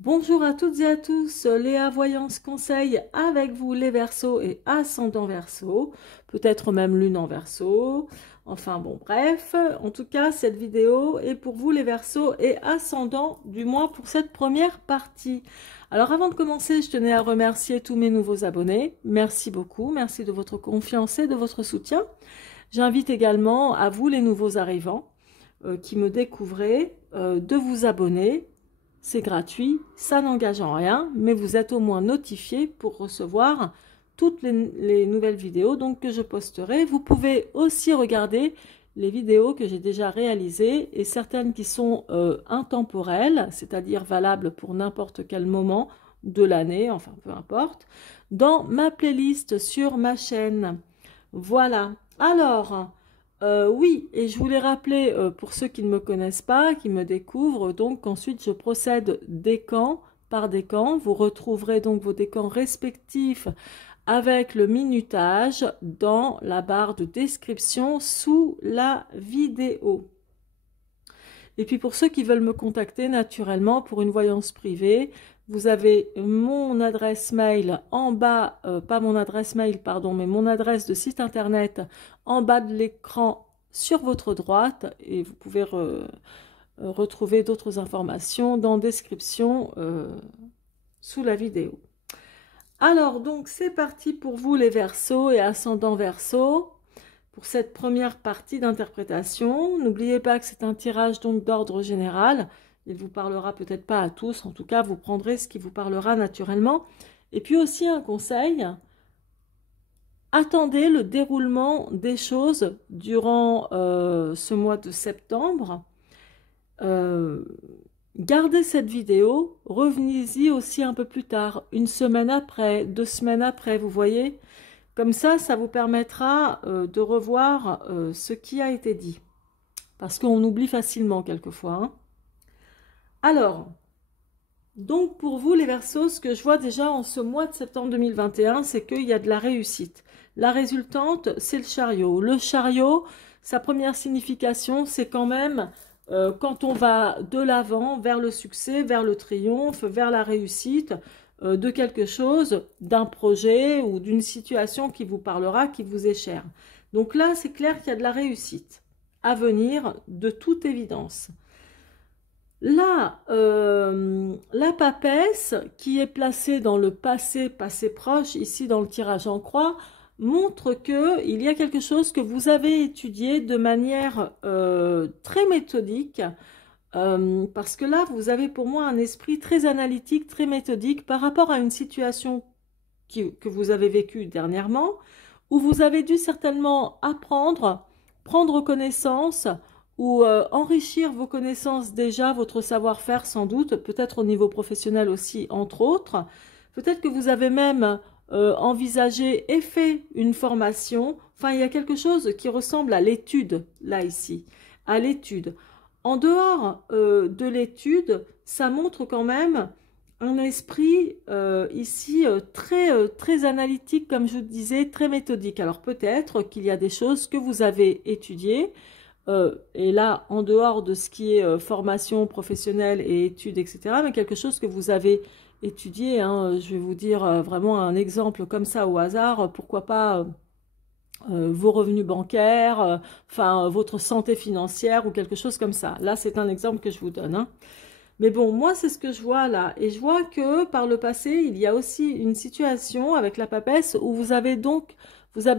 Bonjour à toutes et à tous, Léa Voyance Conseil avec vous les Verseaux et ascendant Verseau, peut-être même lune en Verseau, enfin bon bref, en tout cas cette vidéo est pour vous les Verseaux et ascendant, du moins pour cette première partie. Alors avant de commencer, je tenais à remercier tous mes nouveaux abonnés, merci beaucoup, merci de votre confiance et de votre soutien. J'invite également à vous les nouveaux arrivants qui me découvrez de vous abonner. C'est gratuit, ça n'engage en rien, mais vous êtes au moins notifié pour recevoir toutes les nouvelles vidéos donc, que je posterai. Vous pouvez aussi regarder les vidéos que j'ai déjà réalisées et certaines qui sont intemporelles, c'est-à-dire valables pour n'importe quel moment de l'année, enfin peu importe, dans ma playlist sur ma chaîne. Voilà. Alors, oui, et je voulais rappeler pour ceux qui ne me connaissent pas, qui me découvrent, donc qu'ensuite je procède décan par décan. Vous retrouverez donc vos décans respectifs avec le minutage dans la barre de description sous la vidéo. Et puis pour ceux qui veulent me contacter naturellement pour une voyance privée, vous avez mon adresse mail en bas, pas mon adresse mail, pardon, mais mon adresse de site internet en bas de l'écran sur votre droite et vous pouvez retrouver d'autres informations dans description sous la vidéo. Alors donc c'est parti pour vous les Verseaux et ascendant Verseau. Pour cette première partie d'interprétation, n'oubliez pas que c'est un tirage donc d'ordre général. Il vous parlera peut-être pas à tous, en tout cas vous prendrez ce qui vous parlera naturellement. Et puis aussi un conseil, attendez le déroulement des choses durant ce mois de septembre. Gardez cette vidéo, revenez-y aussi un peu plus tard, une semaine après, 2 semaines après, vous voyez. Comme ça vous permettra de revoir ce qui a été dit. Parce qu'on oublie facilement quelquefois. Hein. Alors, donc pour vous les Verseaux, ce que je vois déjà en ce mois de septembre 2021, c'est qu'il y a de la réussite. La résultante, c'est le chariot. Le chariot, sa première signification, c'est quand même quand on va de l'avant vers le succès, vers le triomphe, vers la réussite, de quelque chose, d'un projet ou d'une situation qui vous parlera, qui vous est chère. Donc là, c'est clair qu'il y a de la réussite à venir, de toute évidence. Là, la papesse qui est placée dans le passé, passé proche, ici dans le tirage en croix, montre qu'il y a quelque chose que vous avez étudié de manière très méthodique, parce que là, vous avez pour moi un esprit très analytique, très méthodique par rapport à une situation que vous avez vécue dernièrement, où vous avez dû certainement apprendre, prendre connaissance ou enrichir vos connaissances déjà, votre savoir-faire sans doute, peut-être au niveau professionnel aussi, entre autres. Peut-être que vous avez même envisagé et fait une formation. Enfin, il y a quelque chose qui ressemble à l'étude, là, ici, à l'étude. En dehors de l'étude, ça montre quand même un esprit ici très analytique, comme je vous disais, très méthodique. Alors peut-être qu'il y a des choses que vous avez étudiées, et là, en dehors de ce qui est formation professionnelle et études, etc., mais quelque chose que vous avez étudié, hein, je vais vous dire vraiment un exemple comme ça au hasard, pourquoi pas vos revenus bancaires, enfin votre santé financière ou quelque chose comme ça. Là, c'est un exemple que je vous donne. Hein. Mais bon, moi, c'est ce que je vois là. Et je vois que par le passé, il y a aussi une situation avec la papesse où vous avez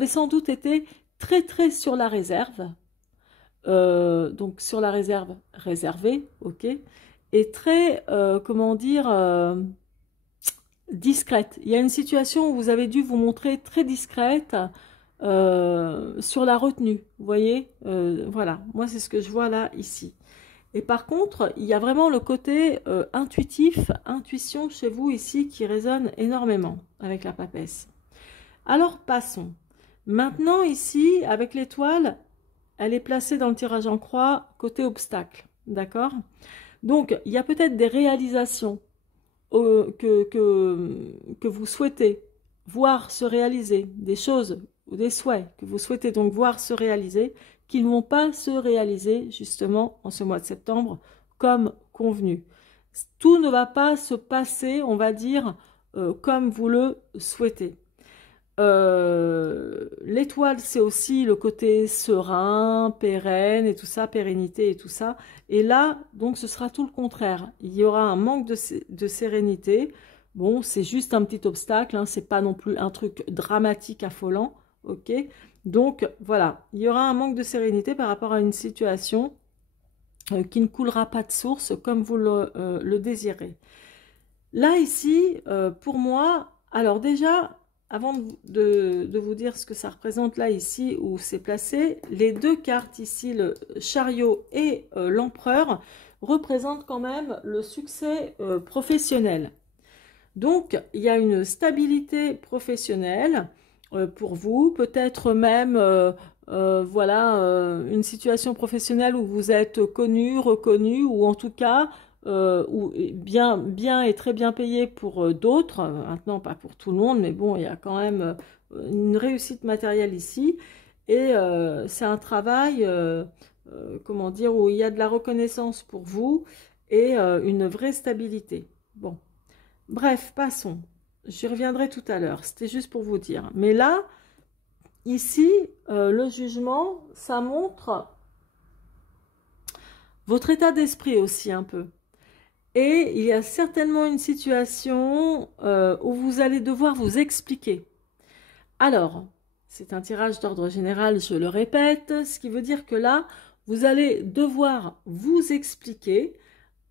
sans doute été très sur la réserve. Donc sur la réserve réservée, ok. Et très, comment dire, discrète. Il y a une situation où vous avez dû vous montrer très discrète sur la retenue. Vous voyez, voilà. Moi, c'est ce que je vois là, ici. Et par contre, il y a vraiment le côté intuitif, intuition chez vous ici qui résonne énormément avec la papesse. Alors passons. Maintenant ici, avec l'étoile, elle est placée dans le tirage en croix côté obstacle. D'accord? Donc, il y a peut-être des réalisations que vous souhaitez voir se réaliser, des choses ou des souhaits que vous souhaitez donc voir se réaliser, qui ne vont pas se réaliser justement en ce mois de septembre comme convenu. Tout ne va pas se passer, on va dire, comme vous le souhaitez. L'étoile, c'est aussi le côté serein, pérenne et tout ça, pérennité et tout ça. Et là, donc, ce sera tout le contraire. Il y aura un manque de sérénité. Bon, c'est juste un petit obstacle, hein, c'est pas non plus un truc dramatique, affolant, ok? Donc, voilà, il y aura un manque de sérénité par rapport à une situation qui ne coulera pas de source comme vous le désirez. Là, ici, pour moi, alors déjà, avant de vous dire ce que ça représente là, ici, où c'est placé, les deux cartes ici, le chariot et l'empereur, représentent quand même le succès professionnel. Donc, il y a une stabilité professionnelle pour vous, peut-être même, voilà, une situation professionnelle où vous êtes connu, reconnu, ou en tout cas, ou bien et très bien payé pour d'autres, maintenant pas pour tout le monde, mais bon, il y a quand même une réussite matérielle ici, et c'est un travail, comment dire, où il y a de la reconnaissance pour vous, et une vraie stabilité. Bon. Bref, passons. J'y reviendrai tout à l'heure. C'était juste pour vous dire. Mais là, ici, le jugement, ça montre votre état d'esprit aussi un peu. Et il y a certainement une situation où vous allez devoir vous expliquer. Alors, c'est un tirage d'ordre général, je le répète, ce qui veut dire que là, vous allez devoir vous expliquer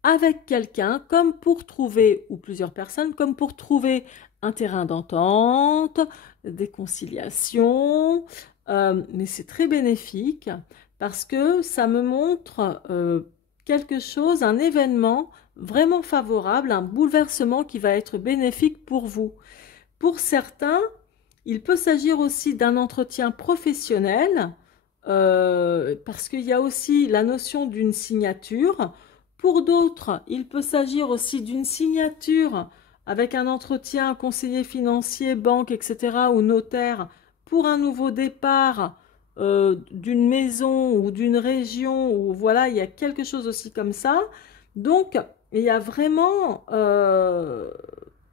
avec quelqu'un, comme pour trouver, ou plusieurs personnes, comme pour trouver un terrain d'entente, des conciliations, mais c'est très bénéfique parce que ça me montre quelque chose, un événement vraiment favorable, un bouleversement qui va être bénéfique pour vous. Pour certains, il peut s'agir aussi d'un entretien professionnel, parce qu'il y a aussi la notion d'une signature. Pour d'autres, il peut s'agir aussi d'une signature avec un entretien conseiller financier, banque, etc. ou notaire pour un nouveau départ d'une maison ou d'une région, ou voilà, il y a quelque chose aussi comme ça. Donc, il y a vraiment,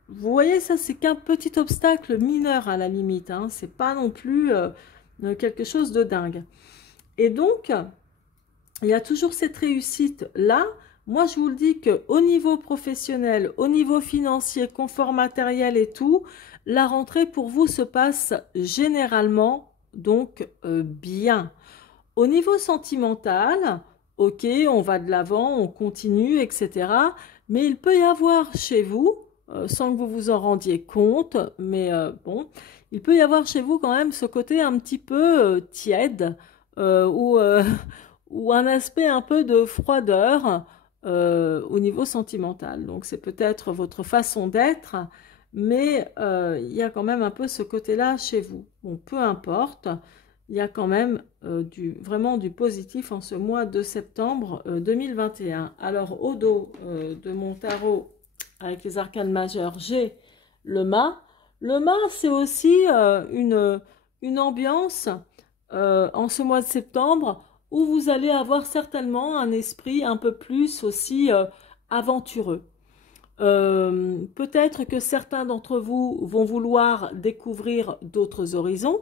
vous voyez, ça c'est qu'un petit obstacle mineur à la limite, hein, c'est pas non plus quelque chose de dingue. Et donc, il y a toujours cette réussite-là. Moi, je vous le dis qu'au niveau professionnel, au niveau financier, confort matériel et tout, la rentrée pour vous se passe généralement donc bien. Au niveau sentimental, ok, on va de l'avant, on continue, etc. Mais il peut y avoir chez vous, sans que vous vous en rendiez compte, mais bon, il peut y avoir chez vous quand même ce côté un petit peu tiède, ou ou un aspect un peu de froideur au niveau sentimental. Donc c'est peut-être votre façon d'être, mais il y a quand même un peu ce côté-là chez vous. Bon, peu importe, il y a quand même vraiment du positif en ce mois de septembre 2021. Alors au dos de mon tarot avec les arcanes majeures, j'ai le mât. Le mât, c'est aussi une ambiance en ce mois de septembre où vous allez avoir certainement un esprit un peu plus aussi aventureux. Peut-être que certains d'entre vous vont vouloir découvrir d'autres horizons,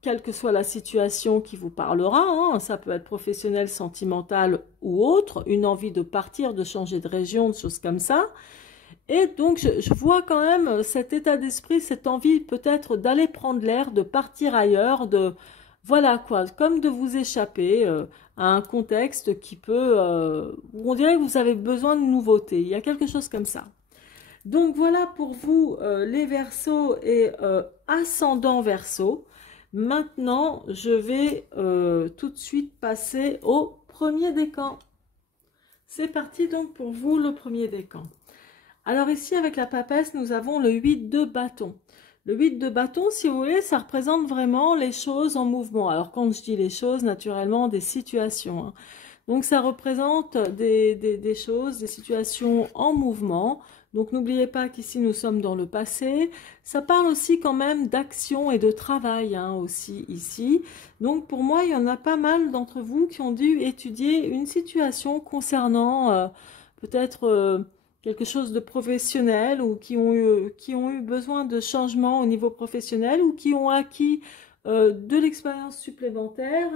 quelle que soit la situation qui vous parlera, hein, ça peut être professionnel, sentimental ou autre, une envie de partir, de changer de région, de choses comme ça. Et donc, je vois quand même cet état d'esprit, cette envie peut-être d'aller prendre l'air, de partir ailleurs, voilà quoi, comme de vous échapper à un contexte qui peut, où on dirait que vous avez besoin de nouveautés. Il y a quelque chose comme ça. Donc voilà pour vous les Verseaux et ascendant Verseau. Maintenant, je vais tout de suite passer au premier décan. C'est parti donc pour vous le premier décan. Alors ici, avec la papesse, nous avons le 8 de bâton. Le 8 de bâton, si vous voulez, ça représente vraiment les choses en mouvement. Alors quand je dis les choses, naturellement, des situations. Hein. Donc ça représente des choses, des situations en mouvement. Donc n'oubliez pas qu'ici, nous sommes dans le passé. Ça parle aussi quand même d'action et de travail hein, aussi ici. Donc pour moi, il y en a pas mal d'entre vous qui ont dû étudier une situation concernant peut-être quelque chose de professionnel ou qui ont eu besoin de changements au niveau professionnel ou qui ont acquis de l'expérience supplémentaire,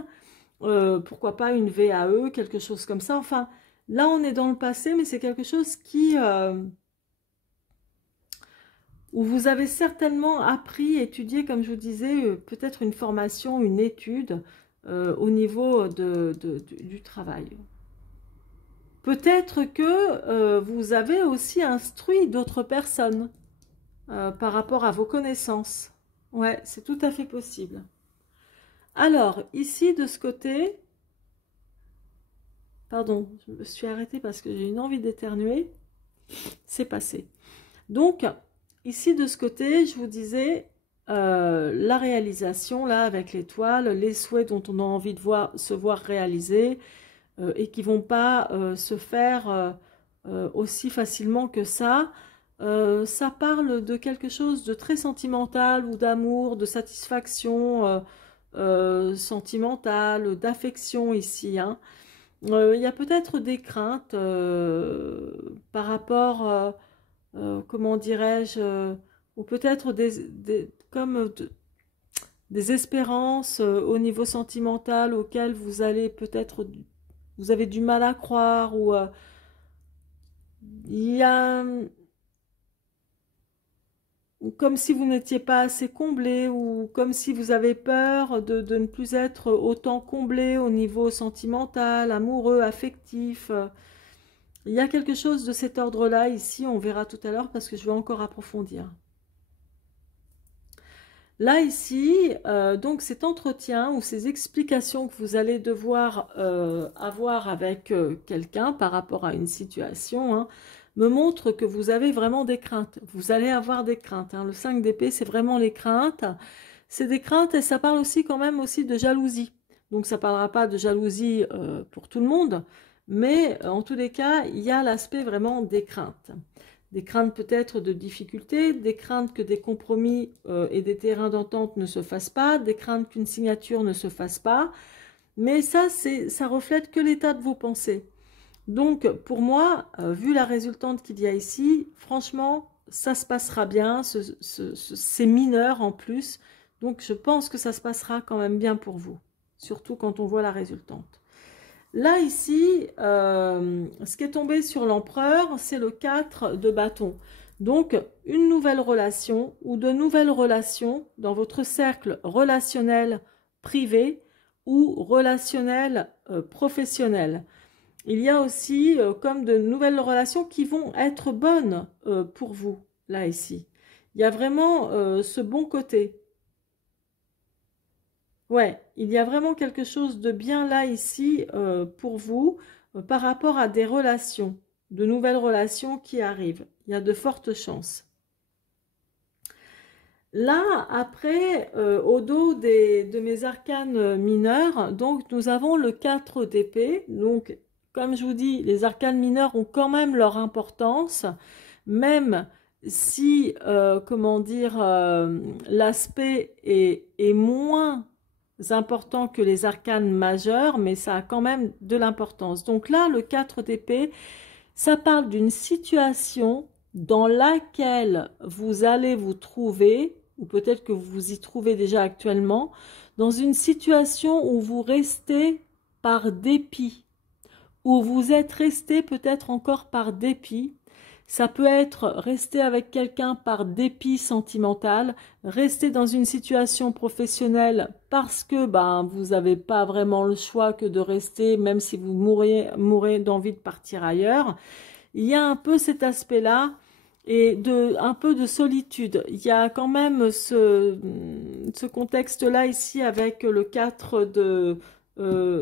pourquoi pas une VAE, quelque chose comme ça. Enfin, là on est dans le passé, mais c'est quelque chose où vous avez certainement appris, étudié, comme je vous disais, peut-être une formation, une étude au niveau du travail. Peut-être que vous avez aussi instruit d'autres personnes par rapport à vos connaissances. Ouais, c'est tout à fait possible. Alors, ici, de ce côté... Pardon, je me suis arrêtée parce que j'ai une envie d'éternuer. C'est passé. Donc, ici, de ce côté, je vous disais, la réalisation, là, avec l'étoile, les souhaits dont on a envie de se voir réalisés et qui ne vont pas se faire aussi facilement que ça. Ça parle de quelque chose de très sentimental ou d'amour, de satisfaction sentimentale, d'affection ici, hein. Il y a peut-être des craintes par rapport, comment dirais-je, ou peut-être des espérances au niveau sentimental auxquelles vous allez peut-être, vous avez du mal à croire, ou il y a comme si vous n'étiez pas assez comblé, ou comme si vous avez peur de ne plus être autant comblé au niveau sentimental, amoureux, affectif. Il y a quelque chose de cet ordre-là ici, on verra tout à l'heure parce que je vais encore approfondir. Là, ici, donc cet entretien ou ces explications que vous allez devoir avoir avec quelqu'un par rapport à une situation, hein, me montre que vous avez vraiment des craintes. Vous allez avoir des craintes, hein. Le 5 d'épée, c'est vraiment les craintes. C'est des craintes et ça parle aussi quand même aussi de jalousie. Donc ça ne parlera pas de jalousie pour tout le monde, mais en tous les cas, il y a l'aspect vraiment des craintes. Des craintes peut-être de difficultés, des craintes que des compromis et des terrains d'entente ne se fassent pas, des craintes qu'une signature ne se fasse pas. Mais ça reflète que l'état de vos pensées. Donc, pour moi, vu la résultante qu'il y a ici, franchement, ça se passera bien, c'est mineur en plus. Donc, je pense que ça se passera quand même bien pour vous, surtout quand on voit la résultante. Là, ici, ce qui est tombé sur l'empereur, c'est le 4 de bâton. Donc, une nouvelle relation ou de nouvelles relations dans votre cercle relationnel privé ou relationnel professionnel. Il y a aussi comme de nouvelles relations qui vont être bonnes pour vous, là, ici. Il y a vraiment ce bon côté. Ouais, il y a vraiment quelque chose de bien là, ici, pour vous, par rapport à des relations, de nouvelles relations qui arrivent. Il y a de fortes chances. Là, après, au dos de mes arcanes mineurs, donc nous avons le 4 d'épée. Donc, comme je vous dis, les arcanes mineurs ont quand même leur importance, même si, comment dire, l'aspect est moins important que les arcanes majeurs, mais ça a quand même de l'importance. Donc là, le 4 d'épée, ça parle d'une situation dans laquelle vous allez vous trouver, ou peut-être que vous vous y trouvez déjà actuellement, dans une situation où vous restez par dépit, où vous êtes resté peut-être encore par dépit. Ça peut être rester avec quelqu'un par dépit sentimental, rester dans une situation professionnelle parce que vous n'avez pas vraiment le choix que de rester, même si vous mourrez d'envie de partir ailleurs. Il y a un peu cet aspect-là et un peu de solitude. Il y a quand même ce contexte-là ici avec le 4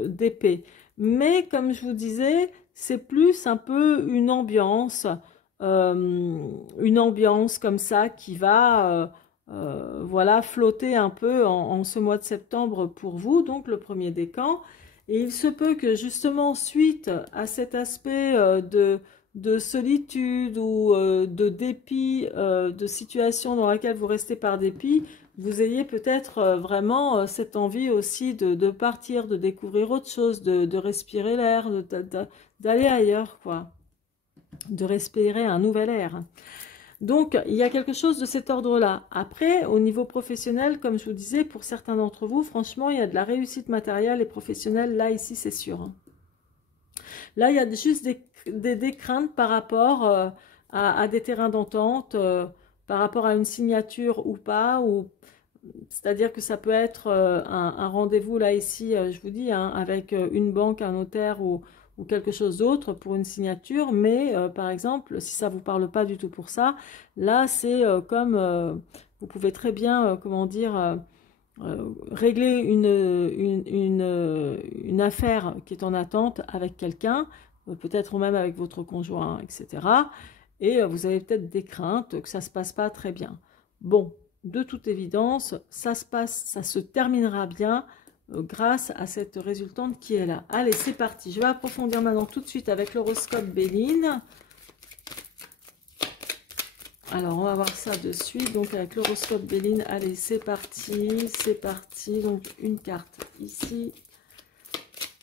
d'épée. Mais comme je vous disais, c'est plus un peu une ambiance comme ça qui va voilà, flotter un peu en ce mois de septembre pour vous, donc le premier décan. Et il se peut que justement, suite à cet aspect de solitude ou de dépit, de situation dans laquelle vous restez par dépit, vous ayez peut-être vraiment cette envie aussi de partir, de découvrir autre chose, de respirer l'air, d'aller ailleurs, quoi. de respirer un nouvel air. Donc, il y a quelque chose de cet ordre-là. Après, au niveau professionnel, comme je vous disais, pour certains d'entre vous, franchement, il y a de la réussite matérielle et professionnelle. Là, ici, c'est sûr. Hein. Là, il y a juste des craintes par rapport à des terrains d'entente, par rapport à une signature ou pas, ou c'est-à-dire que ça peut être un rendez-vous, là, ici, je vous dis, hein, avec une banque, un notaire ou quelque chose d'autre pour une signature. Mais, par exemple, si ça ne vous parle pas du tout pour ça, là, c'est comme, vous pouvez très bien, comment dire, régler une affaire qui est en attente avec quelqu'un, peut-être même avec votre conjoint, etc. Et vous avez peut-être des craintes que ça ne se passe pas très bien. Bon. De toute évidence, ça se terminera bien grâce à cette résultante qui est là. Allez, c'est parti. Je vais approfondir maintenant tout de suite avec l'horoscope Béline. Alors, on va voir ça de suite. Donc, avec l'horoscope Béline, allez, c'est parti. C'est parti. Donc, une carte ici.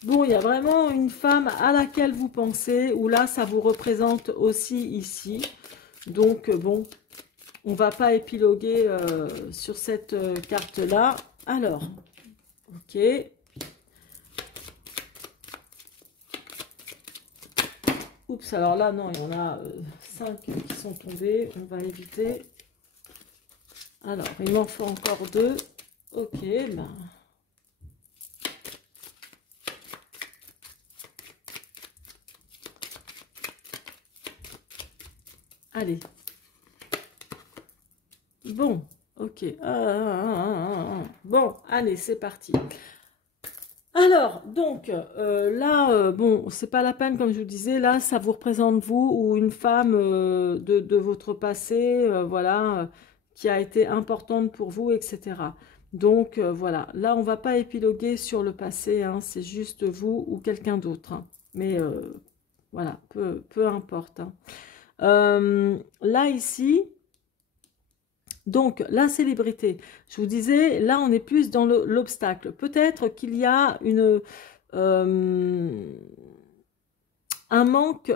Bon, il y a vraiment une femme à laquelle vous pensez, ou là, ça vous représente aussi ici. Donc, bon... On ne va pas épiloguer sur cette carte-là. Alors, ok. Oups, alors là, non, il y en a 5 qui sont tombés. On va éviter. Alors, il m'en faut encore 2. Ok, ben... Allez. Bon, ok. Bon, allez, c'est parti. Alors, donc, là, bon, c'est pas la peine, comme je vous disais, là, ça vous représente vous ou une femme de votre passé, voilà, qui a été importante pour vous, etc. Donc, voilà, là, on va pas épiloguer sur le passé, hein, c'est juste vous ou quelqu'un d'autre. Hein. Mais, voilà, peu importe. Hein. Là, ici... Donc, la célébrité, je vous disais, là, on est plus dans l'obstacle. Peut-être qu'il y a un manque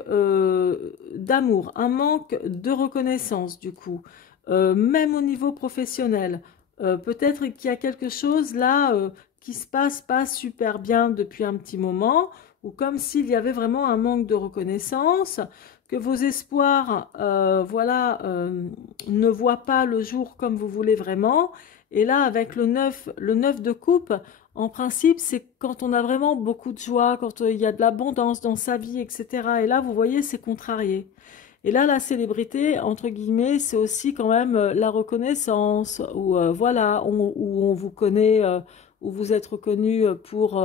d'amour, un manque de reconnaissance, du coup. Même au niveau professionnel. Peut-être qu'il y a quelque chose, là, qui se passe pas super bien depuis un petit moment, ou comme s'il y avait vraiment un manque de reconnaissance, que vos espoirs, voilà, ne voient pas le jour comme vous voulez vraiment. Et là, avec le 9 de coupe, en principe, c'est quand on a vraiment beaucoup de joie, quand il y a de l'abondance dans sa vie, etc. Et là, vous voyez, c'est contrarié. Et là, la célébrité, entre guillemets, c'est aussi quand même la reconnaissance, où voilà, où on vous connaît, où vous êtes reconnu pour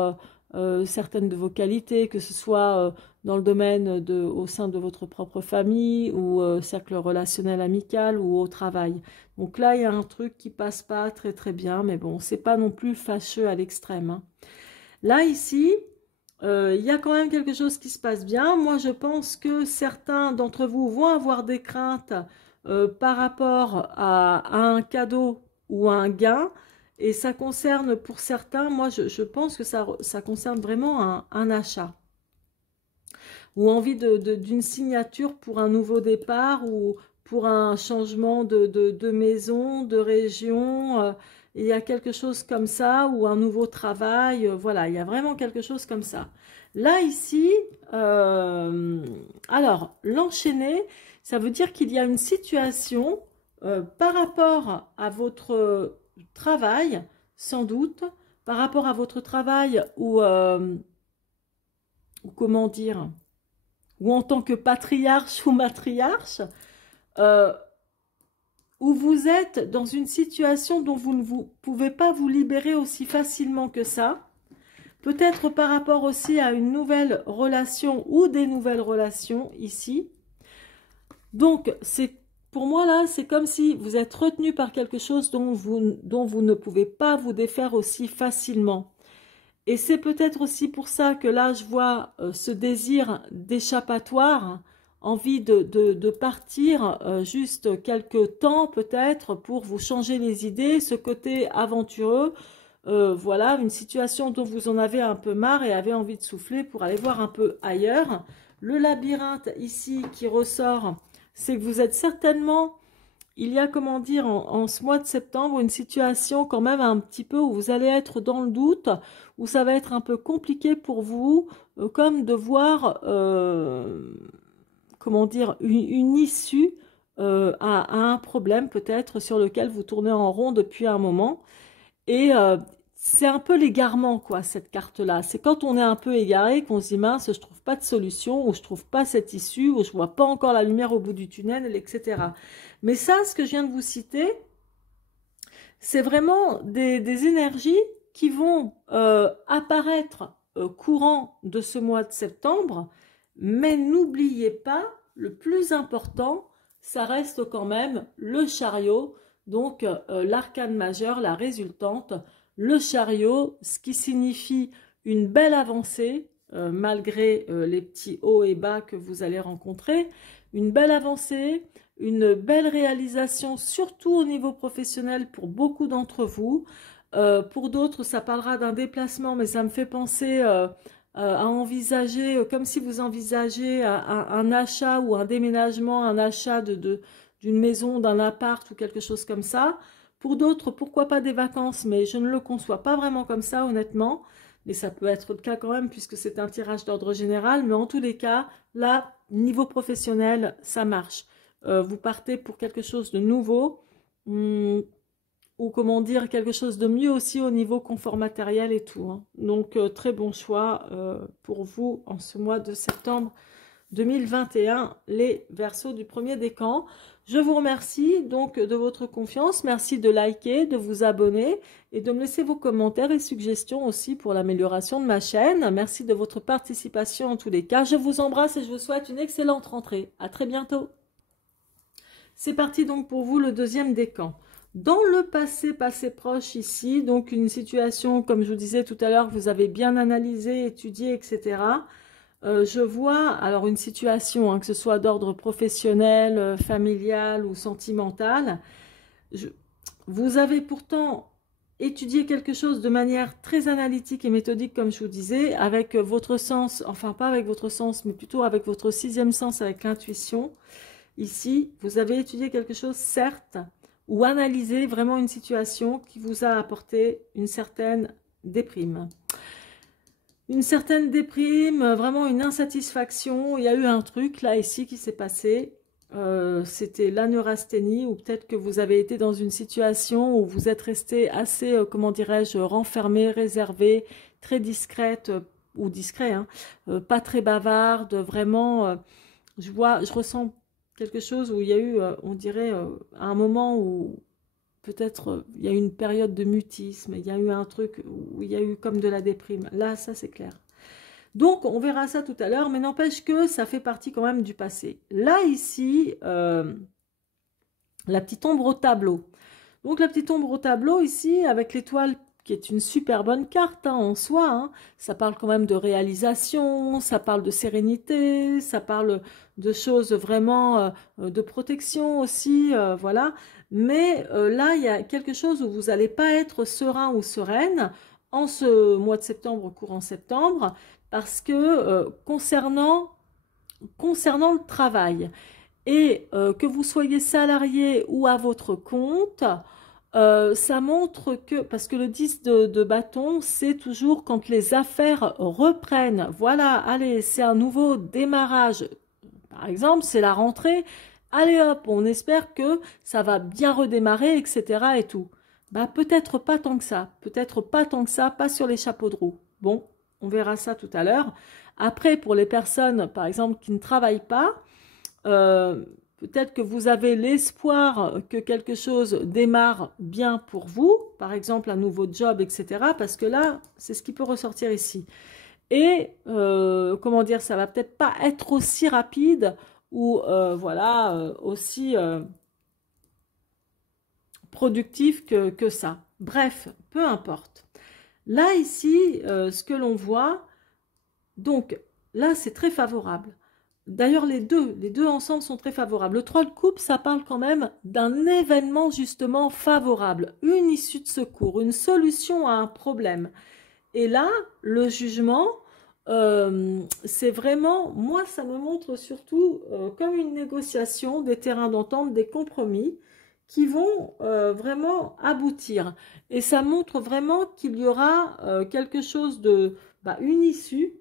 certaines de vos qualités, que ce soit dans le domaine au sein de votre propre famille, ou cercle relationnel amical, ou au travail. Donc là, il y a un truc qui passe pas très très bien, mais bon, c'est pas non plus fâcheux à l'extrême. Hein. Là, ici... il y a quand même quelque chose qui se passe bien. Moi, je pense que certains d'entre vous vont avoir des craintes par rapport à un cadeau ou à un gain. Et ça concerne pour certains, moi, je pense que ça concerne vraiment un achat. Ou envie d'une signature pour un nouveau départ ou pour un changement de maison, de région. Il y a quelque chose comme ça, ou un nouveau travail, voilà, il y a vraiment quelque chose comme ça. Là, ici, alors, l'enchaîner, ça veut dire qu'il y a une situation par rapport à votre travail, sans doute, par rapport à votre travail, ou comment dire, ou en tant que patriarche ou matriarche, où vous êtes dans une situation dont vous ne pouvez pas vous libérer aussi facilement que ça, peut-être par rapport aussi à une nouvelle relation ou des nouvelles relations ici. Donc, pour moi là, c'est comme si vous êtes retenu par quelque chose dont vous ne pouvez pas vous défaire aussi facilement. Et c'est peut-être aussi pour ça que là, je vois ce désir d'échappatoire, envie de partir juste quelques temps peut-être pour vous changer les idées, ce côté aventureux, voilà, une situation dont vous en avez un peu marre et avez envie de souffler pour aller voir un peu ailleurs. Le labyrinthe ici qui ressort, c'est que vous êtes certainement, il y a, comment dire, en ce mois de septembre, une situation quand même un petit peu où vous allez être dans le doute, où ça va être un peu compliqué pour vous, comme de voir, comment dire, une issue à un problème peut-être sur lequel vous tournez en rond depuis un moment. Et c'est un peu l'égarement, quoi, cette carte-là. C'est quand on est un peu égaré qu'on se dit, mince, je trouve pas de solution, ou je trouve pas cette issue, ou je vois pas encore la lumière au bout du tunnel, etc. Mais ça, ce que je viens de vous citer, c'est vraiment des énergies qui vont apparaître courant de ce mois de septembre, mais n'oubliez pas, le plus important, ça reste quand même le chariot, donc l'arcane majeur, la résultante, le chariot, ce qui signifie une belle avancée, malgré les petits hauts et bas que vous allez rencontrer, une belle avancée, une belle réalisation, surtout au niveau professionnel pour beaucoup d'entre vous. Pour d'autres, ça parlera d'un déplacement, mais ça me fait penser à envisager, comme si vous envisagez un achat ou un déménagement, un achat d'une maison, d'un appart ou quelque chose comme ça. Pour d'autres, pourquoi pas des vacances, mais je ne le conçois pas vraiment comme ça, honnêtement. Mais ça peut être le cas quand même, puisque c'est un tirage d'ordre général. Mais en tous les cas, là, niveau professionnel, ça marche. Vous partez pour quelque chose de nouveau, ou comment dire, quelque chose de mieux aussi au niveau confort matériel et tout, hein. Donc, très bon choix pour vous en ce mois de septembre 2021, les Verseaux du premier décan. Je vous remercie donc de votre confiance. Merci de liker, de vous abonner et de me laisser vos commentaires et suggestions aussi pour l'amélioration de ma chaîne. Merci de votre participation en tous les cas. Je vous embrasse et je vous souhaite une excellente rentrée. À très bientôt. C'est parti donc pour vous le deuxième décan. Dans le passé proche ici, donc une situation, comme je vous disais tout à l'heure, que vous avez bien analysé, étudié, etc. Je vois alors une situation, hein, que ce soit d'ordre professionnel, familial ou sentimental. Vous avez pourtant étudié quelque chose de manière très analytique et méthodique, comme je vous disais, avec votre sens, enfin pas avec votre sens, mais plutôt avec votre sixième sens, avec l'intuition. Ici, vous avez étudié quelque chose, certes, ou analysé vraiment une situation qui vous a apporté une certaine déprime. Une certaine déprime, vraiment une insatisfaction. Il y a eu un truc là ici qui s'est passé. C'était la neurasthénie, ou peut-être que vous avez été dans une situation où vous êtes resté assez, comment dirais-je, renfermé, réservé, très discrète, ou discret, hein, pas très bavarde, vraiment, je ressens quelque chose où il y a eu, on dirait, un moment où peut-être il y a eu une période de mutisme, il y a eu un truc où il y a eu comme de la déprime. Là, ça c'est clair. Donc, on verra ça tout à l'heure, mais n'empêche que ça fait partie quand même du passé. Là, ici, la petite ombre au tableau. Donc, la petite ombre au tableau, ici, avec l'étoile, qui est une super bonne carte, hein, en soi, hein. Ça parle quand même de réalisation, ça parle de sérénité, ça parle de choses vraiment de protection aussi, voilà. Mais là, il y a quelque chose où vous n'allez pas être serein ou sereine en ce mois de septembre, courant septembre, parce que concernant le travail, et que vous soyez salarié ou à votre compte, ça montre que, parce que le 10 de bâton, c'est toujours quand les affaires reprennent. Voilà, allez, c'est un nouveau démarrage. Par exemple, c'est la rentrée. Allez hop, on espère que ça va bien redémarrer, etc. et tout. Bah, peut-être pas tant que ça. Peut-être pas tant que ça, pas sur les chapeaux de roue. Bon, on verra ça tout à l'heure. Après, pour les personnes, par exemple, qui ne travaillent pas, peut-être que vous avez l'espoir que quelque chose démarre bien pour vous, par exemple un nouveau job, etc. Parce que là, c'est ce qui peut ressortir ici. Et, comment dire, ça va peut-être pas être aussi rapide ou, voilà, aussi productif que ça. Bref, peu importe. Là, ici, ce que l'on voit, donc là, c'est très favorable. D'ailleurs, les deux ensemble sont très favorables. Le 3 de coupe, ça parle quand même d'un événement justement favorable, une issue de secours, une solution à un problème. Et là, le jugement, c'est vraiment, moi ça me montre surtout comme une négociation, des terrains d'entente, des compromis qui vont vraiment aboutir. Et ça montre vraiment qu'il y aura quelque chose de, une issue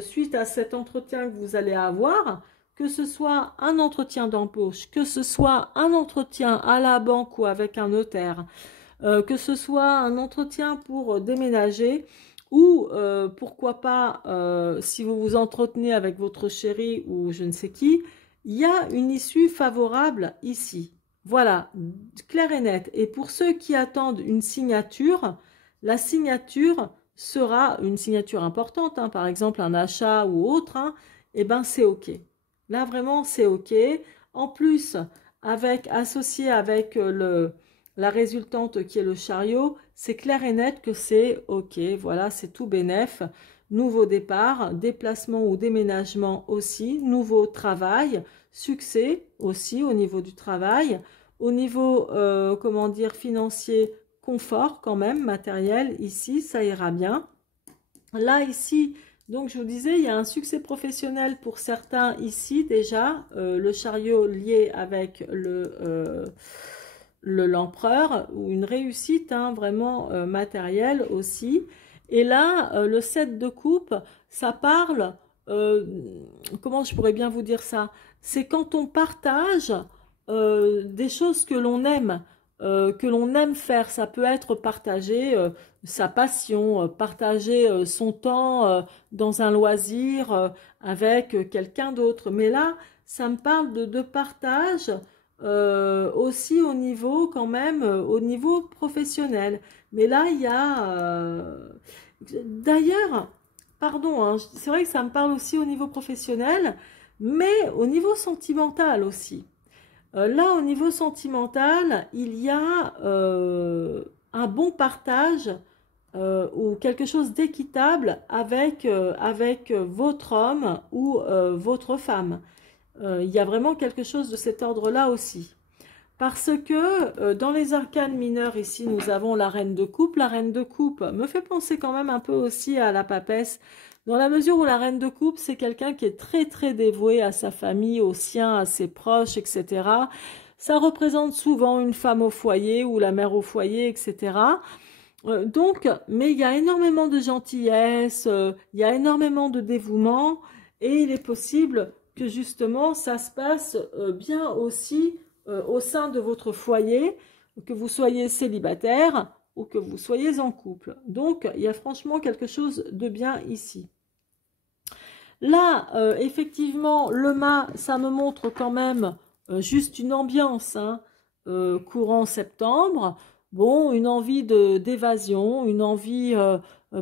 suite à cet entretien que vous allez avoir, que ce soit un entretien d'embauche, que ce soit un entretien à la banque ou avec un notaire, que ce soit un entretien pour déménager, ou pourquoi pas, si vous vous entretenez avec votre chéri ou je ne sais qui, il y a une issue favorable ici. Voilà, clair et net. Et pour ceux qui attendent une signature, la signature sera une signature importante, hein, par exemple un achat ou autre, hein, et ben c'est OK. Là vraiment c'est OK. En plus, associé avec la résultante qui est le chariot, c'est clair et net que c'est OK, voilà, c'est tout bénef. Nouveau départ, déplacement ou déménagement aussi, nouveau travail, succès aussi au niveau du travail, au niveau, comment dire, financier, confort quand même, matériel, ici, ça ira bien. Là, ici, donc je vous disais, il y a un succès professionnel pour certains ici déjà, le chariot lié avec l'empereur, ou une réussite hein, vraiment matérielle aussi. Et là, le 7 de coupe, ça parle, comment je pourrais bien vous dire ça? C'est quand on partage des choses que l'on aime faire. Ça peut être partager sa passion, partager son temps dans un loisir avec quelqu'un d'autre. Mais là, ça me parle de partage aussi au niveau quand même, au niveau professionnel. Mais là, il y a... D'ailleurs, pardon, hein, c'est vrai que ça me parle aussi au niveau professionnel, mais au niveau sentimental aussi. Là, au niveau sentimental, il y a un bon partage ou quelque chose d'équitable avec votre homme ou votre femme. Il y a vraiment quelque chose de cet ordre-là aussi. Parce que dans les arcanes mineures, ici, nous avons la reine de coupe. La reine de coupe me fait penser quand même un peu aussi à la papesse, dans la mesure où la reine de coupe, c'est quelqu'un qui est très très dévoué à sa famille, aux siens, à ses proches, etc. Ça représente souvent une femme au foyer ou la mère au foyer, etc. Donc, mais il y a énormément de gentillesse, il y a énormément de dévouement, et il est possible que justement ça se passe bien aussi au sein de votre foyer, que vous soyez célibataire ou que vous soyez en couple. Donc, il y a franchement quelque chose de bien ici. Là, effectivement, le mât, ça me montre quand même juste une ambiance, hein, courant septembre. Bon, une envie d'évasion, une envie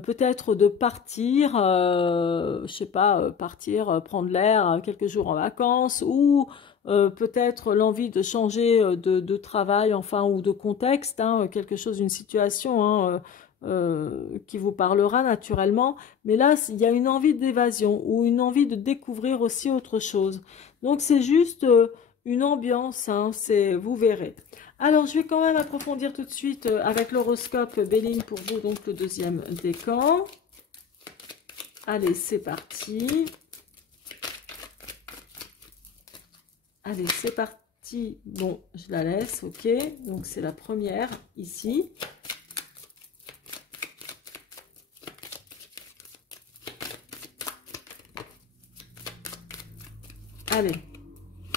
peut-être de partir, je sais pas, partir, prendre l'air quelques jours en vacances, ou peut-être l'envie de changer de travail, enfin, ou de contexte, hein, quelque chose, une situation hein, qui vous parlera naturellement. Mais là, il y a une envie d'évasion ou une envie de découvrir aussi autre chose. Donc, c'est juste une ambiance, hein, vous verrez. Alors, je vais quand même approfondir tout de suite avec l'horoscope Béline pour vous, donc le deuxième décan. Allez, c'est parti. Allez, c'est parti. Bon, je la laisse, ok. Donc, c'est la première ici. Allez,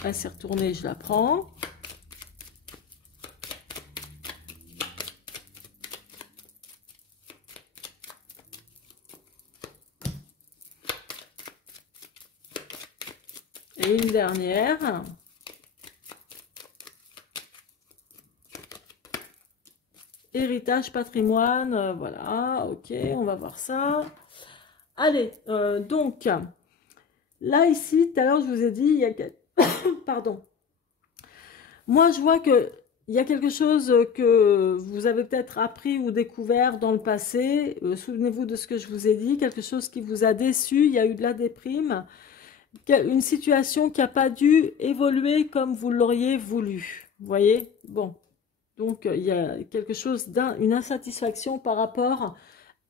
elle s'est retournée, je la prends. Et une dernière. Héritage, patrimoine, voilà, ok, on va voir ça. Allez, donc, là, ici, tout à l'heure, je vous ai dit, il y a... Pardon. Moi, je vois que il y a quelque chose que vous avez peut-être appris ou découvert dans le passé. Souvenez-vous de ce que je vous ai dit, quelque chose qui vous a déçu, il y a eu de la déprime, une situation qui n'a pas dû évoluer comme vous l'auriez voulu. Vous voyez? Bon, donc il y a quelque chose une insatisfaction par rapport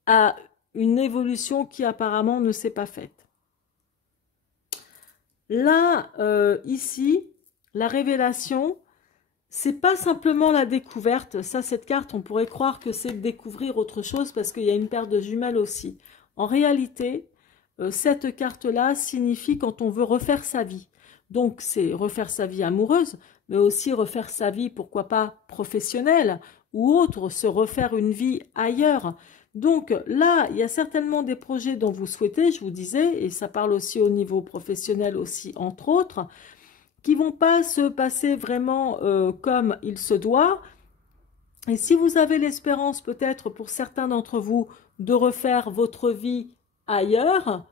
à une évolution qui apparemment ne s'est pas faite. Là, ici, la révélation, c'est pas simplement la découverte. Ça, cette carte, on pourrait croire que c'est de découvrir autre chose parce qu'il y a une paire de jumelles aussi. En réalité, cette carte-là signifie quand on veut refaire sa vie. Donc, c'est refaire sa vie amoureuse, mais aussi refaire sa vie, pourquoi pas, professionnelle ou autre, se refaire une vie ailleurs. Donc là, il y a certainement des projets dont vous souhaitez, je vous disais, et ça parle aussi au niveau professionnel aussi, entre autres, qui vont pas se passer vraiment comme il se doit. Et si vous avez l'espérance peut-être pour certains d'entre vous de refaire votre vie ailleurs,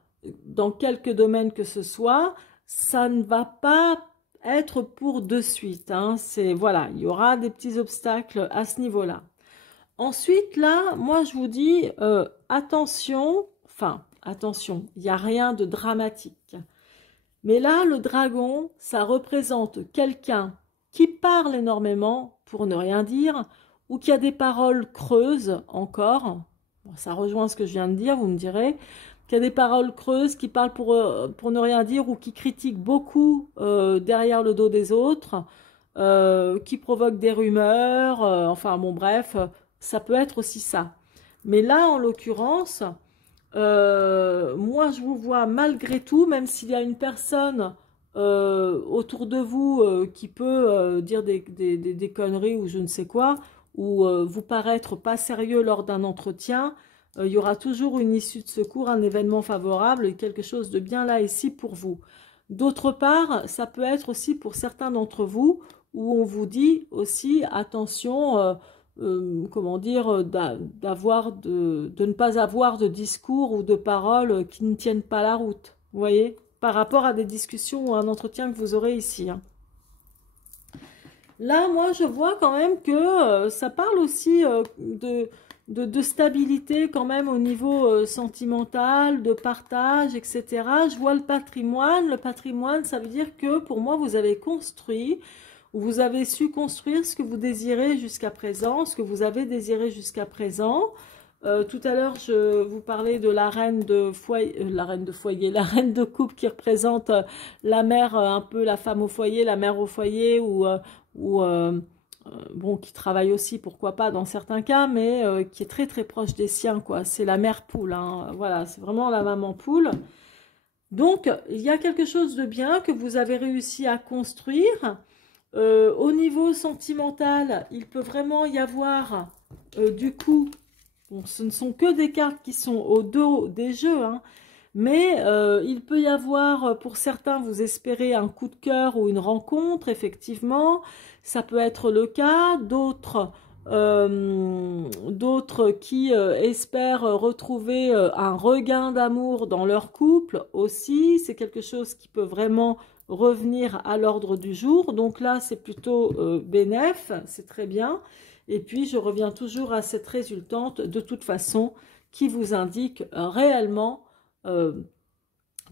dans quelque domaine que ce soit, ça ne va pas être pour de suite. Hein. Voilà, il y aura des petits obstacles à ce niveau-là. Ensuite, là, moi, je vous dis, attention, il n'y a rien de dramatique. Mais là, le dragon, ça représente quelqu'un qui parle énormément, pour ne rien dire, ou qui a des paroles creuses encore. Bon, ça rejoint ce que je viens de dire, vous me direz. Qui a des paroles creuses, qui parle pour ne rien dire, ou qui critique beaucoup derrière le dos des autres, qui provoque des rumeurs, enfin bon bref, ça peut être aussi ça. Mais là, en l'occurrence, moi je vous vois malgré tout, même s'il y a une personne autour de vous qui peut dire des conneries ou je ne sais quoi, ou vous paraître pas sérieux lors d'un entretien, il y aura toujours une issue de secours, un événement favorable, quelque chose de bien là ici pour vous. D'autre part, ça peut être aussi pour certains d'entre vous, où on vous dit aussi, attention, comment dire, de ne pas avoir de discours ou de paroles qui ne tiennent pas la route, vous voyez, par rapport à des discussions ou un entretien que vous aurez ici. Hein. Là, moi, je vois quand même que ça parle aussi de stabilité quand même au niveau sentimental, de partage, etc. Je vois le patrimoine. Le patrimoine, ça veut dire que pour moi, vous avez construit, ou vous avez su construire ce que vous désirez jusqu'à présent, ce que vous avez désiré jusqu'à présent. Tout à l'heure, je vous parlais de la reine de foyer, la reine de coupe qui représente la mère, un peu la femme au foyer, la mère au foyer, ou bon, qui travaille aussi, pourquoi pas, dans certains cas, mais qui est très très proche des siens, quoi. C'est la mère poule, hein. Voilà, c'est vraiment la maman poule. Donc, il y a quelque chose de bien que vous avez réussi à construire. Au niveau sentimental, il peut vraiment y avoir, du coup, bon, ce ne sont que des cartes qui sont au dos des jeux, hein, mais il peut y avoir, pour certains, vous espérez un coup de cœur ou une rencontre, effectivement, ça peut être le cas. D'autres qui espèrent retrouver un regain d'amour dans leur couple aussi, c'est quelque chose qui peut vraiment revenir à l'ordre du jour. Donc là, c'est plutôt bénef, c'est très bien. Et puis, je reviens toujours à cette résultante, de toute façon, qui vous indique réellement,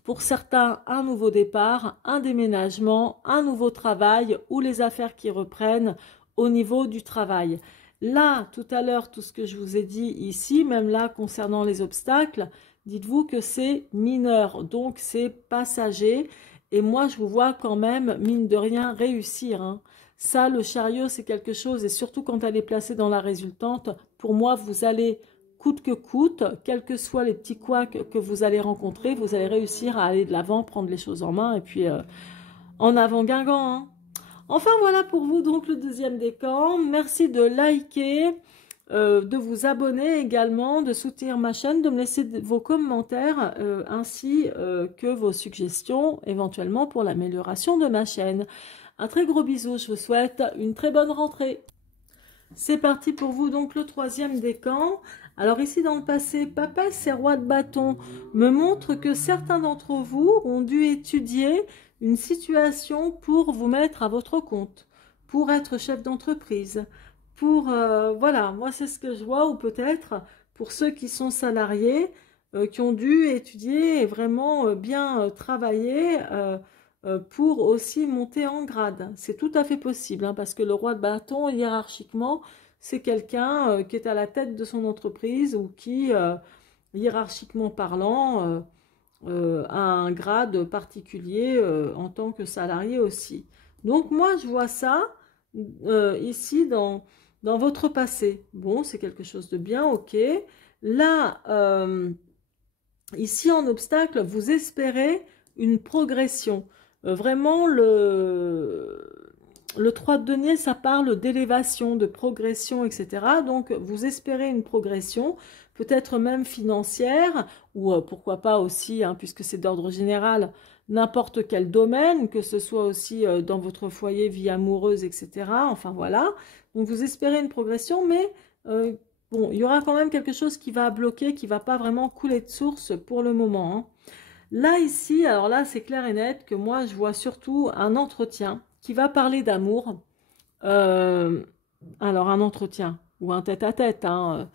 pour certains, un nouveau départ, un déménagement, un nouveau travail ou les affaires qui reprennent au niveau du travail. Là, tout à l'heure, tout ce que je vous ai dit ici, même là, concernant les obstacles, dites-vous que c'est mineur, donc c'est passager. Et moi, je vous vois quand même, mine de rien, réussir. Hein. Ça, le chariot, c'est quelque chose, et surtout quand elle est placée dans la résultante, pour moi, vous allez, coûte que coûte, quels que soient les petits couacs que vous allez rencontrer, vous allez réussir à aller de l'avant, prendre les choses en main, et puis en avant Guingamp. Hein. Enfin, voilà pour vous, donc, le deuxième décan. Merci de liker, de vous abonner également, de soutenir ma chaîne, de me laisser vos commentaires, ainsi que vos suggestions, éventuellement, pour l'amélioration de ma chaîne. Un très gros bisou, je vous souhaite une très bonne rentrée. C'est parti pour vous, donc, le troisième décan. Alors ici, dans le passé, Papesse et Roi de bâton me montre que certains d'entre vous ont dû étudier une situation pour vous mettre à votre compte, pour être chef d'entreprise, pour, voilà, moi c'est ce que je vois, ou peut-être pour ceux qui sont salariés, qui ont dû étudier et vraiment bien travailler pour aussi monter en grade. C'est tout à fait possible, hein, parce que le roi de bâton, hiérarchiquement, c'est quelqu'un qui est à la tête de son entreprise ou qui hiérarchiquement parlant, à un grade particulier en tant que salarié aussi. Donc moi, je vois ça ici dans votre passé. Bon, c'est quelque chose de bien, ok. Là, ici en obstacle, vous espérez une progression. Vraiment, le 3 de denier, ça parle d'élévation, de progression, etc. Donc, vous espérez une progression, peut-être même financière, ou pourquoi pas aussi, hein, puisque c'est d'ordre général, n'importe quel domaine, que ce soit aussi dans votre foyer, vie amoureuse, etc. Enfin, voilà. Donc, vous espérez une progression, mais bon, il y aura quand même quelque chose qui va bloquer, qui ne va pas vraiment couler de source pour le moment, hein. Là, ici, alors là, c'est clair et net que moi, je vois surtout un entretien qui va parler d'amour. Euh, alors, un entretien ou un tête-à-tête, hein,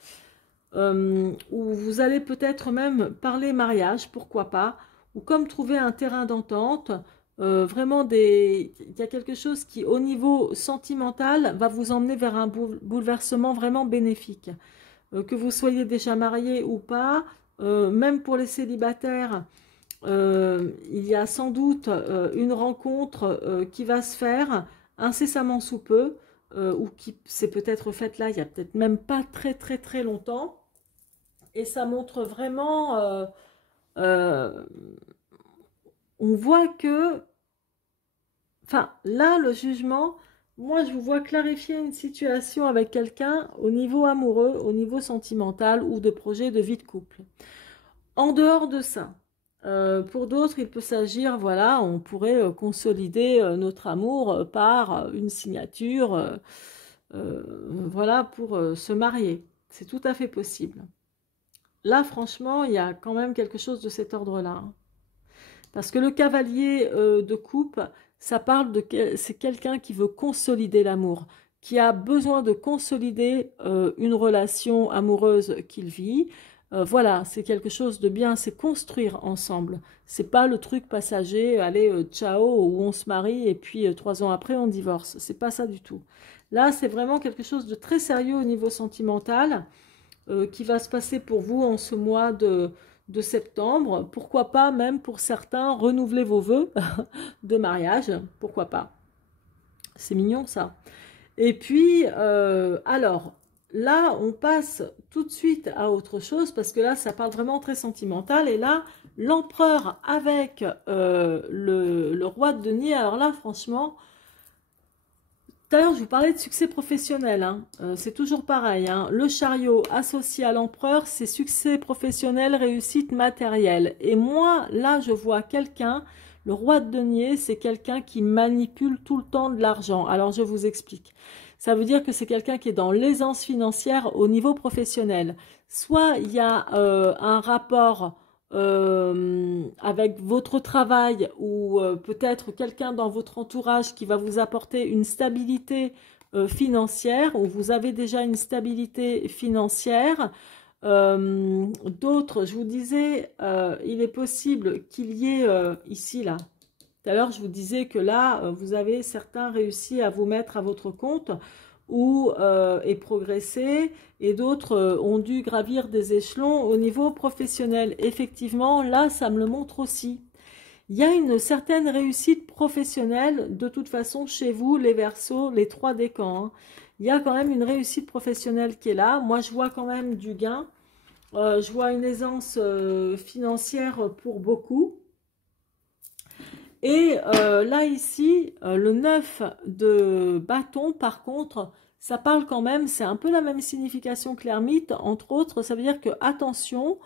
où vous allez peut-être même parler mariage, pourquoi pas, ou comme trouver un terrain d'entente. Vraiment, il y a quelque chose qui, au niveau sentimental, va vous emmener vers un bouleversement vraiment bénéfique. Que vous soyez déjà marié ou pas, même pour les célibataires, il y a sans doute une rencontre qui va se faire incessamment sous peu, ou qui s'est peut-être faite là, il y a peut-être même pas très très très longtemps, et ça montre vraiment, euh, on voit que, enfin là le jugement, moi je vous vois clarifier une situation avec quelqu'un au niveau amoureux, au niveau sentimental ou de projet de vie de couple. En dehors de ça, pour d'autres, il peut s'agir, voilà, on pourrait consolider notre amour par une signature, voilà, pour se marier. C'est tout à fait possible. Là, franchement, il y a quand même quelque chose de cet ordre-là, hein. Parce que le cavalier de coupe, ça parle de, c'est quelqu'un qui veut consolider l'amour, qui a besoin de consolider une relation amoureuse qu'il vit. Voilà, c'est quelque chose de bien, c'est construire ensemble. C'est pas le truc passager, allez, ciao, où on se marie et puis 3 ans après on divorce. C'est pas ça du tout. Là, c'est vraiment quelque chose de très sérieux au niveau sentimental qui va se passer pour vous en ce mois de septembre. Pourquoi pas, même pour certains, renouveler vos vœux de mariage. Pourquoi pas. C'est mignon ça. Et puis, alors, là, on passe tout de suite à autre chose, parce que là, ça parle vraiment très sentimental. Et là, l'empereur avec le roi de denier, alors là, franchement, tout à l'heure, je vous parlais de succès professionnel, hein. C'est toujours pareil, hein. Le chariot associé à l'empereur, c'est succès professionnel, réussite matérielle. Et moi, là, je vois quelqu'un, le roi de denier, c'est quelqu'un qui manipule tout le temps de l'argent. Alors, je vous explique. Ça veut dire que c'est quelqu'un qui est dans l'aisance financière au niveau professionnel. Soit il y a un rapport avec votre travail ou peut-être quelqu'un dans votre entourage qui va vous apporter une stabilité financière, ou vous avez déjà une stabilité financière. D'autres, je vous disais, il est possible qu'il y ait ici, là. Tout à l'heure, je vous disais que là, vous avez certains réussi à vous mettre à votre compte ou et progresser, et d'autres ont dû gravir des échelons au niveau professionnel. Effectivement, là, ça me le montre aussi. Il y a une certaine réussite professionnelle, de toute façon, chez vous, les Verseaux, les 3 décans, hein. Il y a quand même une réussite professionnelle qui est là. Moi, je vois quand même du gain. Je vois une aisance financière pour beaucoup. Et là, ici, le 9 de bâton, par contre, ça parle quand même, c'est un peu la même signification que l'ermite, entre autres, ça veut dire que, attention,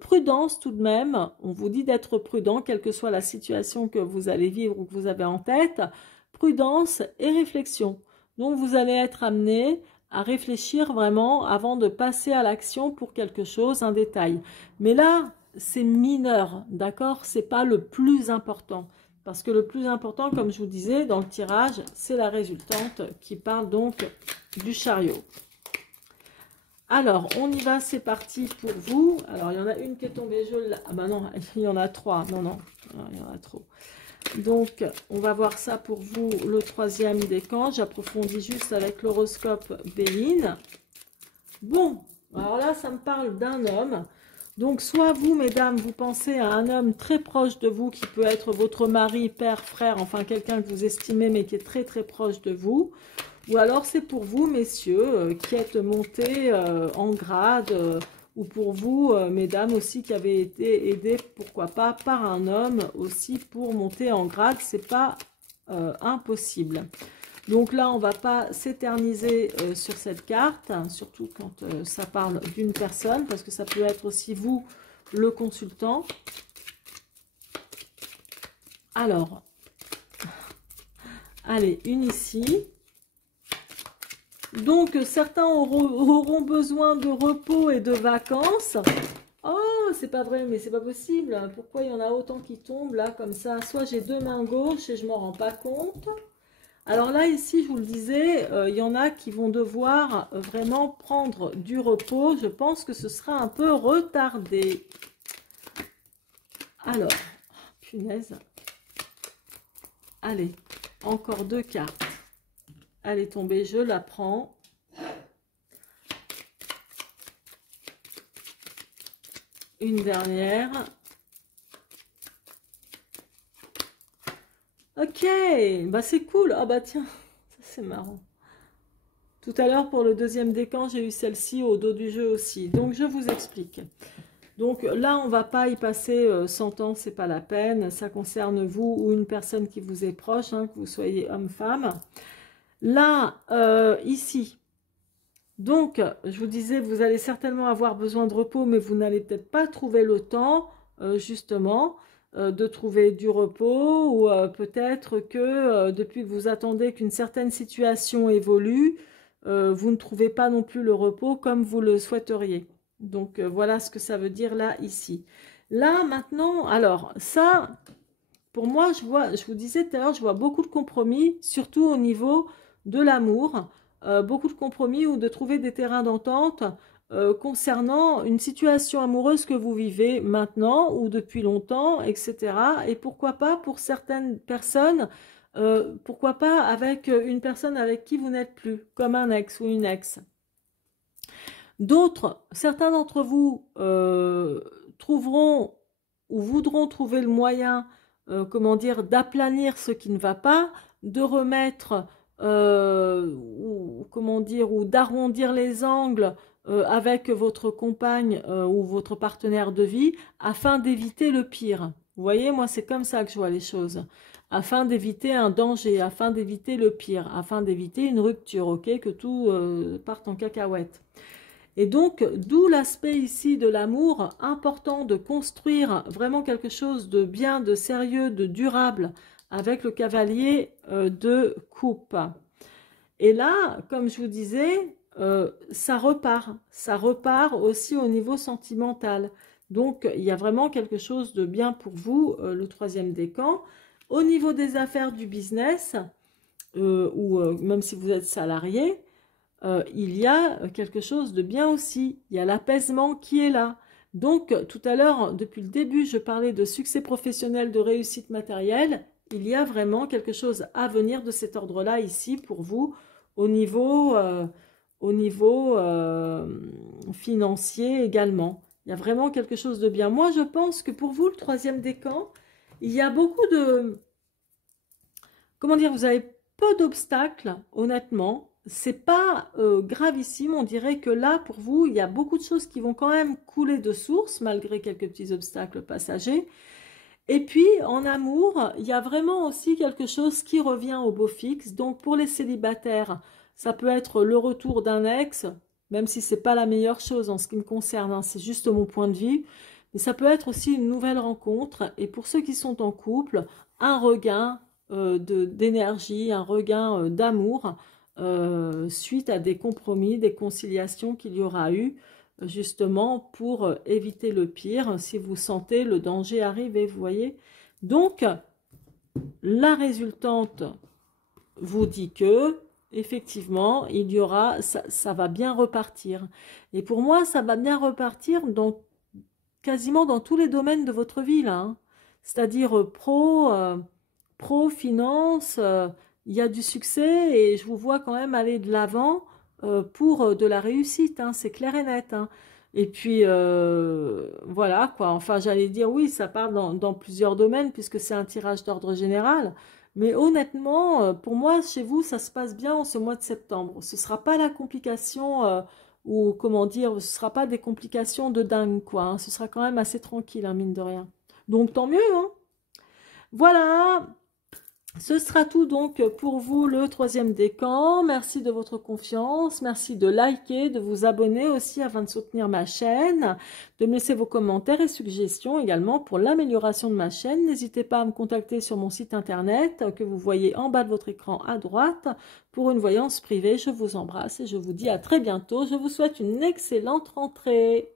prudence tout de même, on vous dit d'être prudent, quelle que soit la situation que vous allez vivre ou que vous avez en tête, prudence et réflexion. Donc, vous allez être amené à réfléchir vraiment avant de passer à l'action pour quelque chose, un détail. Mais là, c'est mineur, d'accord? C'est pas le plus important. Parce que le plus important, comme je vous disais, dans le tirage, c'est la résultante qui parle donc du chariot. Alors, on y va, c'est parti pour vous. Alors, il y en a une qui est tombée jaune. Ah ben non, il y en a 3. Non, non, il y en a trop. Donc, on va voir ça pour vous, le 3e décan. J'approfondis juste avec l'horoscope Béline. Bon, alors là, ça me parle d'un homme. Donc, soit vous, mesdames, vous pensez à un homme très proche de vous, qui peut être votre mari, père, frère, enfin quelqu'un que vous estimez, mais qui est très très proche de vous. Ou alors c'est pour vous, messieurs, qui êtes montés en grade, ou pour vous, mesdames aussi, qui avez été aidés, pourquoi pas, par un homme aussi pour monter en grade. C'est pas impossible. Donc là, on va pas s'éterniser sur cette carte, hein, surtout quand ça parle d'une personne, parce que ça peut être aussi vous, le consultant. Alors, allez, une ici. Donc, certains auront besoin de repos et de vacances. Oh, c'est pas vrai, mais c'est pas possible. Pourquoi il y en a autant qui tombent là, comme ça? Soit j'ai deux mains gauches et je m'en rends pas compte. Alors là, ici, je vous le disais, il y en a qui vont devoir vraiment prendre du repos. Je pense que ce sera un peu retardé. Alors, punaise. Allez, encore deux cartes. Elle est tombée, je la prends. Une dernière. Ok, bah c'est cool. Ah bah tiens, ça c'est marrant. Tout à l'heure, pour le deuxième décan, j'ai eu celle-ci au dos du jeu aussi. Donc, je vous explique. Donc là, on ne va pas y passer 100 ans, c'est pas la peine. Ça concerne vous ou une personne qui vous est proche, hein, que vous soyez homme-femme. Là, ici, donc, je vous disais, vous allez certainement avoir besoin de repos, mais vous n'allez peut-être pas trouver le temps, justement, de trouver du repos, ou peut-être que depuis que vous attendez qu'une certaine situation évolue, vous ne trouvez pas non plus le repos comme vous le souhaiteriez. Donc, voilà ce que ça veut dire là, ici. Là, maintenant, alors, ça, pour moi, je vous disais tout à l'heure, je vois beaucoup de compromis, surtout au niveau de l'amour, beaucoup de compromis ou de trouver des terrains d'entente concernant une situation amoureuse que vous vivez maintenant ou depuis longtemps, etc. Et pourquoi pas pour certaines personnes, pourquoi pas avec une personne avec qui vous n'êtes plus, comme un ex ou une ex. Certains d'entre vous trouveront ou voudront trouver le moyen, comment dire, d'aplanir ce qui ne va pas, de remettre, ou comment dire, ou d'arrondir les angles avec votre compagne ou votre partenaire de vie, afin d'éviter le pire. Vous voyez, moi c'est comme ça que je vois les choses. Afin d'éviter un danger, afin d'éviter le pire, afin d'éviter une rupture, ok, que tout parte en cacahuète. Et donc, d'où l'aspect ici de l'amour, important de construire vraiment quelque chose de bien, de sérieux, de durable avec le cavalier de coupe. Et là, comme je vous disais, ça repart aussi au niveau sentimental. Donc, il y a vraiment quelque chose de bien pour vous, le troisième décan. Au niveau des affaires du business, ou même si vous êtes salarié, il y a quelque chose de bien aussi. Il y a l'apaisement qui est là. Donc, tout à l'heure, depuis le début, je parlais de succès professionnel, de réussite matérielle. Il y a vraiment quelque chose à venir de cet ordre-là ici pour vous au niveau, financier également. Il y a vraiment quelque chose de bien. Moi, je pense que pour vous, le troisième décan, il y a beaucoup de... Comment dire, vous avez peu d'obstacles, honnêtement. C'est pas gravissime, on dirait que là, pour vous, il y a beaucoup de choses qui vont quand même couler de source, malgré quelques petits obstacles passagers. Et puis, en amour, il y a vraiment aussi quelque chose qui revient au beau fixe. Donc, pour les célibataires, ça peut être le retour d'un ex, même si c'est pas la meilleure chose en ce qui me concerne, hein, c'est juste mon point de vue. Mais ça peut être aussi une nouvelle rencontre. Et pour ceux qui sont en couple, un regain d'énergie, un regain d'amour, suite à des compromis, des conciliations qu'il y aura eu, justement pour éviter le pire, si vous sentez le danger arriver, vous voyez. Donc, la résultante vous dit que, effectivement, il y aura, ça va bien repartir. Et pour moi, ça va bien repartir dans, quasiment dans tous les domaines de votre vie, là, hein. C'est-à-dire pro, finance, il y a du succès et je vous vois quand même aller de l'avant pour de la réussite, hein, c'est clair et net, hein. Et puis, voilà, quoi. Enfin, j'allais dire, oui, ça part dans plusieurs domaines, puisque c'est un tirage d'ordre général. Mais honnêtement, pour moi, chez vous, ça se passe bien en ce mois de septembre. Ce ne sera pas la complication, ou comment dire, ce ne sera pas des complications de dingue, quoi, hein. Ce sera quand même assez tranquille, hein, mine de rien. Donc, tant mieux, hein. Voilà, ce sera tout donc pour vous, le troisième décan. Merci de votre confiance, merci de liker, de vous abonner aussi afin de soutenir ma chaîne, de me laisser vos commentaires et suggestions également pour l'amélioration de ma chaîne. N'hésitez pas à me contacter sur mon site internet que vous voyez en bas de votre écran à droite pour une voyance privée. Je vous embrasse et je vous dis à très bientôt. Je vous souhaite une excellente rentrée.